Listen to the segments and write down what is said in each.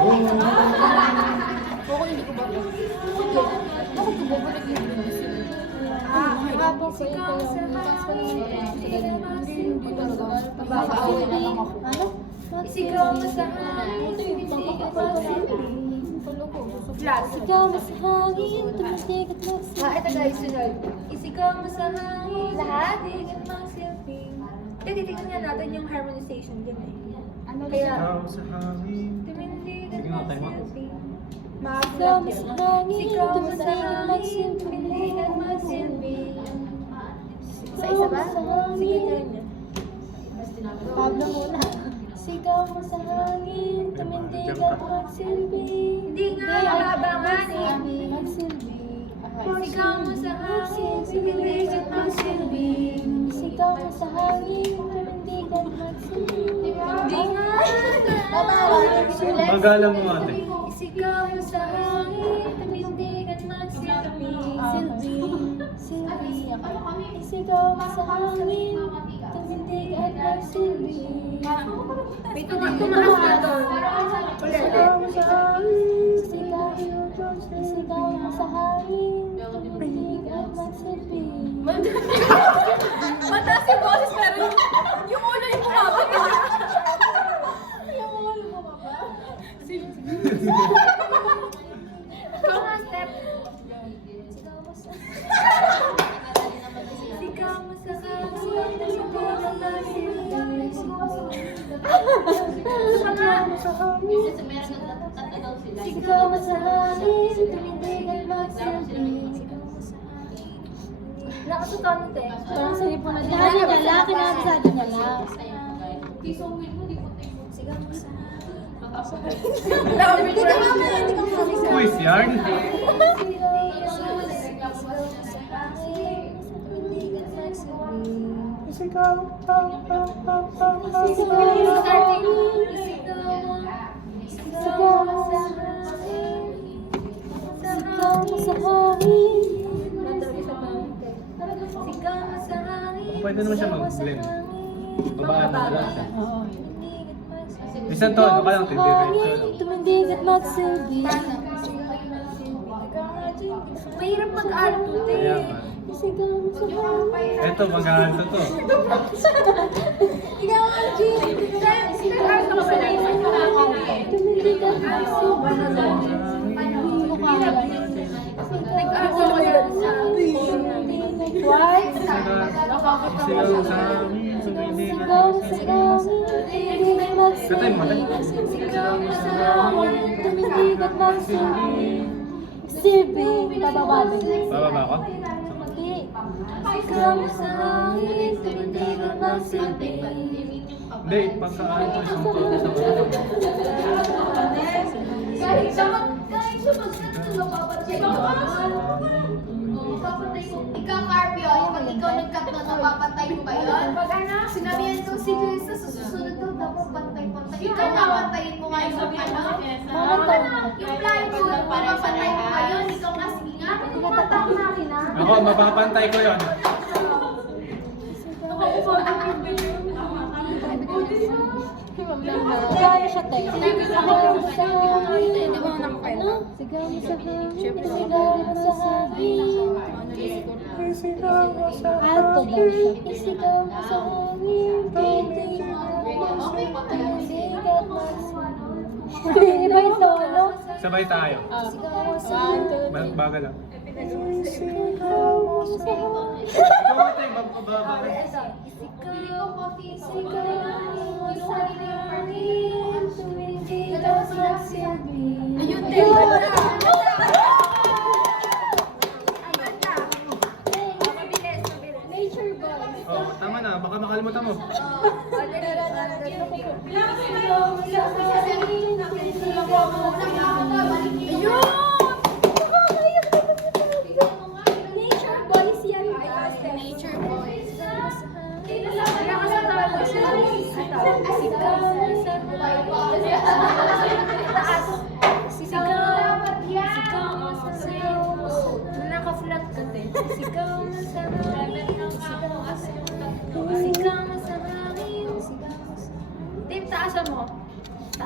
Ako hindi ko ba? Bakit ko babalik yung bilis? Habang ko ikaw sa hindi talaga. Pagkakaaway na lang ako. Ano? Isigaw mo sa hangin, tumitig at magsilbi. Ikaw mas hangin, tumitig at magsilbi. Ito guys, sunod. Isigaw mo sa hangin, Lahat? tumitig at magsilbi. Titignan nga natin yung harmonization din eh. Ano Kaya, Ikaw sa hangin. tumindig at Sige nga, time out. magsilbi. Ikaw mas hangin, Isigaw mo sa tumitig at hangin, magsilbi. tumindig at magsilbi. Sa isa ba? Sige, ganyan. Pablo muna. Sigaw mo sa hangin, tumindig at magsilbi. Hindi nga, mahaba nga eh. Magsilbi. Sigaw mo sa hangin, tumindig at magsilbi. Sigaw mo sa hangin, tumindig at magsilbi. Hindi nga. Magalang mo ate. Isigaw mo sa hangin, tumindig at magsilbi. Silbi, silbi. Sigaw mo sa hangin, tumindig at magsilbi. May tumaas na doon. Sigaw mo sa hangin, sigaw mo sa hangin, tumindig at magsilbi. Mataas yung boses pero yung ulo yung bumaba. Ikaw nga, step. Sigaw mo sa hangin, tumindig at magsilbi. Sigaw mo sa hangin, tumindig at magsilbi. Nakasutan te. Parang sa ipon na dinahan niya lang, kinakasado niya lang. Sigaw mo sa Quiz yarn. Sigaw mo sa hangin. Sigaw mo sa hangin. Pwede naman siya mag-blend. Babaan na lang siya. Oo. Isang tono ka lang, Sigaw mo sa hangin, tumindig at magsilbi. Mahirap mag-alto te. Kaya ba? Sigaw mo sa hangin. Eto, mag-aalto to. Ikaw ang Jean. Nag-alto ka ba na yung Tumindig at magsilbi. Nag-alto ka na sa Twice. Sigaw sa hangin, tuminig at Sigaw mo sa hangin, tumindig at Katay mo, magsilbi. Sigaw mo sa hangin, Tumindig at magsilbi. Silbi, pababa din. Bababa ko? Hindi. Sigaw mo sa hangin, tumindig at magsilbi. Hindi, pagka-aalto isang tono sa baba. kahit siya mag-set na mapapatay mo. Mapapatay mo. Ikaw, Carpio, pag ikaw nag-cut na napapatay mo ba yun? Sinabihan ko si Jessa, sa susunod daw dapat pantay-pantay. Ikaw papatayin mo nga yung ano? Yung plywood, papatay mo ba yun? Ikaw nga, sige nga. Tumatang na akin ah. Ako, mapapantay ko yun. Gano'n siya tayo. Sigaw mo sa hangin. Ano? Sigaw mo sa hangin. Sigaw mo sa hangin. Alto daw siya. Isigaw mo sa hangin. Tumindig at magsilbi. Iba yung tono. Sabay tayo. Sigaw mo sa hangin. Baga lang. Sigaw mo sa hangin. Ikaw ate, bababa rin. Bili ko coffee. Sigaw mo sa hangin. Tumindig at magsilbi. Ayun din. Nature boy. Oh, tama na, baka makalimutan mo. Nature boys yan. Nature boys. Sigaw mo sa hangin.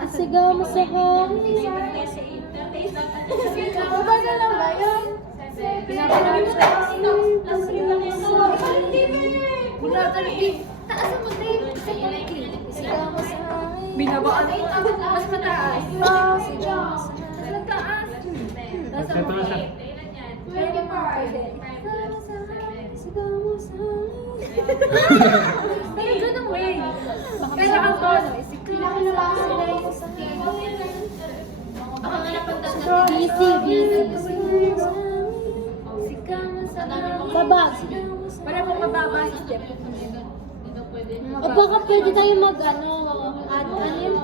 Sigaw mo sa hangin. Baba na lang ba yun? Taas mo, Dave. Sigaw mo sa hangin. Binabaan. Mas mataas. Sigaw mo sa Mas mataas. Ito na siya. Sigaw mo sa hangin. Pero ganun way. Kaya ang tono. Baka nga napagdagdag. Busy, busy. Sigaw mo sa hangin. Sabag. Para pong mababa sa step. O baka pwede tayo mag-ano, ano yun?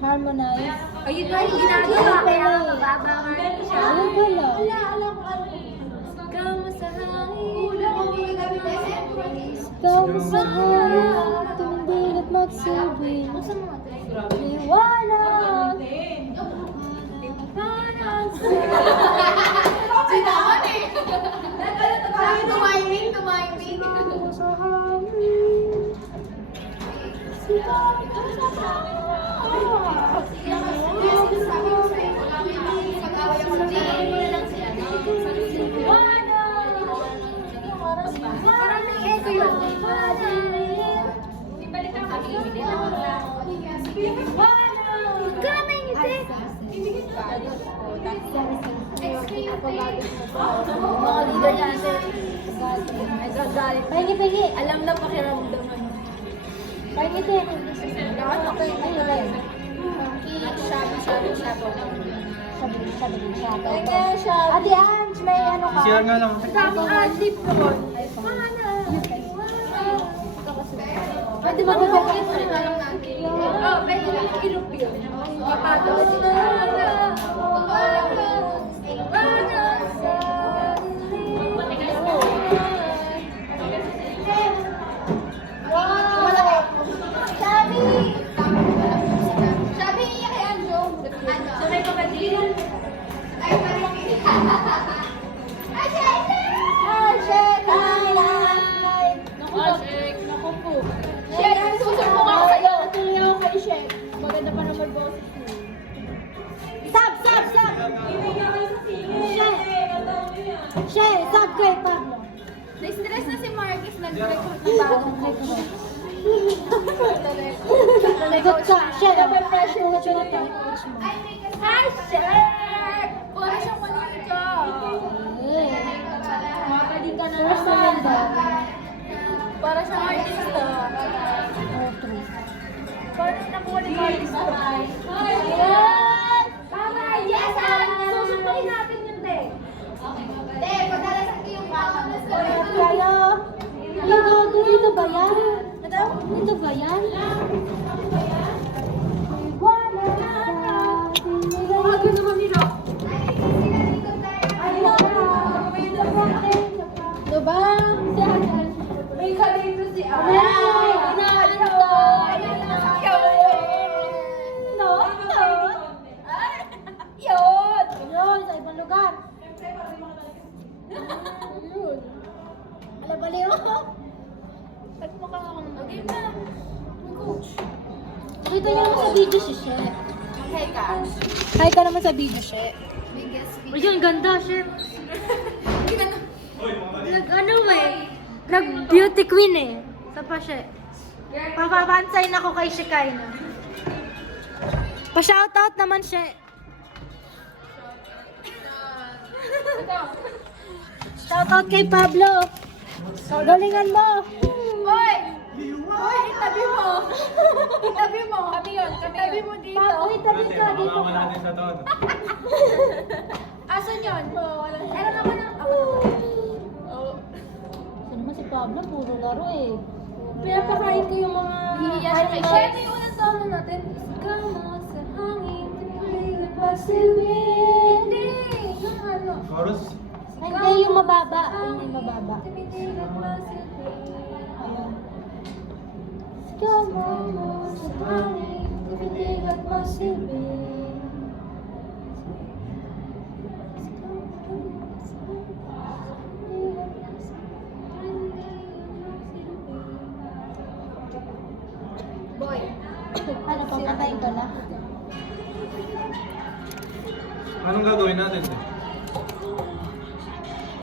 Harmonize. Ayun nga yung ginagawa. Kaya mababa nga siya. Ayun pala. Sigaw mo sa hangin. Sigaw mo sa hangin. Tumingin at magsilbi. Liwanag. Sinahan eh. Tumiming. Sa hangin. Sigaw mo sa Parang may echo yun. Kaya may ngiti. Mga leader natin. Pahingi. Alam na pakiramdaman. Pahingi. Ate Ange, may ano ka? Share nga lang. Deep naman. Pwede ba bigyan ko Oh, pwede lang ilup yun. Papatos. Sabi niya kay Anjo. Sabay ka ba din? Ay, parang Ay, Naku po. Shek, susumbong ako sa'yo. Tuloy ako kay Shek. Maganda pa naman boses niya. Sab! Shek, sab kay Pablo. Na-stress na si Marcus, nag-record ng bagong coach. Good ka. Shek, pressure mo siya na coach mo. Hi, Shek! Para siyang malito. Makaling ka na lang sa landa. Para siyang artista. Paano nakuha ni Marcus to? Yes! Tama! Yes, Anne! Susunduin natin yun, te. Te, padala sa yung pangalan sa Kaya, dito ba yan? Dito ba yan? Wala sa Agad naman nila. Diba? May kalito si Ay! Yun, sa ibang lugar. Yun. Malabaliw. Ba't mukha akong okay na? Coach. Nakita niyo naman sa video si She. Hey ka. Hi ka naman sa video, She. Biggest Ayun, ganda, She. Nag-ano Nag-beauty queen eh. Sa pa, She. Papapansayin ako kay Shekay na. Pa-shoutout naman, She. Shoutout kay Pablo. Galingan mo. Hoy! Hoy, itabi mo! Itabi mo! Kami yun, itabi mo dito. Pablo, itabi ka Baka dito. mawala din sa tono. Asan yun? Meron naman ang... Saan naman si Pablo? Puro laro eh. Pinapakain ko yung mga... Hihiya siya kay Shek. Yung unang tono natin. Ikaw mo sa hangin, tumingin pa silbihin. Hindi! Yung ano? Chorus? Hindi, yung mababa. Yun yung mababa. Tumitingin pa silbihin. Ayun. Ikaw mo sa hangin, tumingin at masilbihin. Boy. Ano pa? Patayin ko na. Anong gagawin natin?